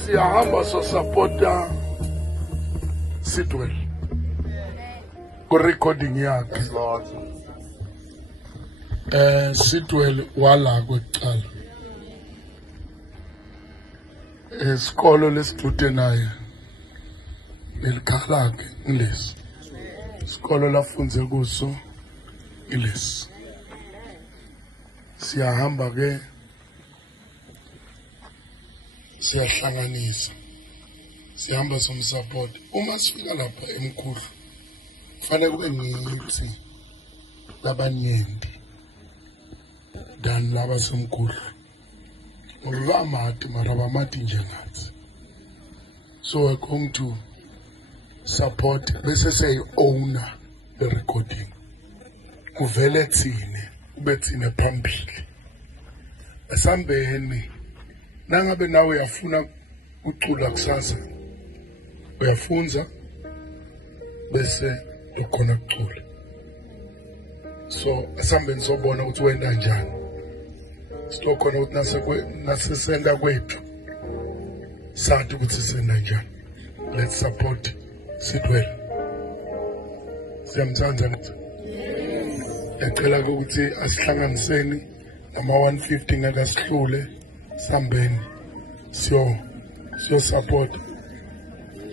Siyahamba so supporta Sitwell ku recording yakhe. Sitwell wala kwecala isikolo lesitude naye nelikhala ke ngilesi isikolo lafunze kuso ilesi. Siyahamba ke siyahlanganisa, sihamba somsupport. Uma sifika lapha emkhulu kufanele kube ngithi labanyenti than laba semkhulu ngoba amati mara bamati njengathi. So we're going to support bese siyi-owner the recording, kuvele thine kube thine phambili esambeni. Nangabe nawe uyafuna ucula kusasa uyafunza bese ukhona kucula. So esambeni sobona ukuthi wenda njani, sitokhona ukuthi nasesenda kwethu sathi ukuthi senda njani. Let's support Sitwell. Siyamthanda ngithi ecela ukuthi asihlanganiseni ama 150 ngakasihlule sambeni siyo support.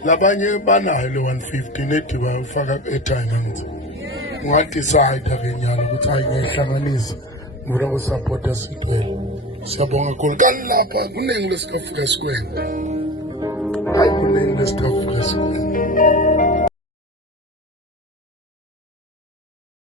Labanye banayo le 150 nethi bayofaka airtime ngithi ungadecide akenyalo ukuthi ayihlanganisa ngoba support Sitwell. Siyabonga kakhulu kanilapha kuningi lesikafika sikwenza. Hayi kuningi lesikafika sikwenza.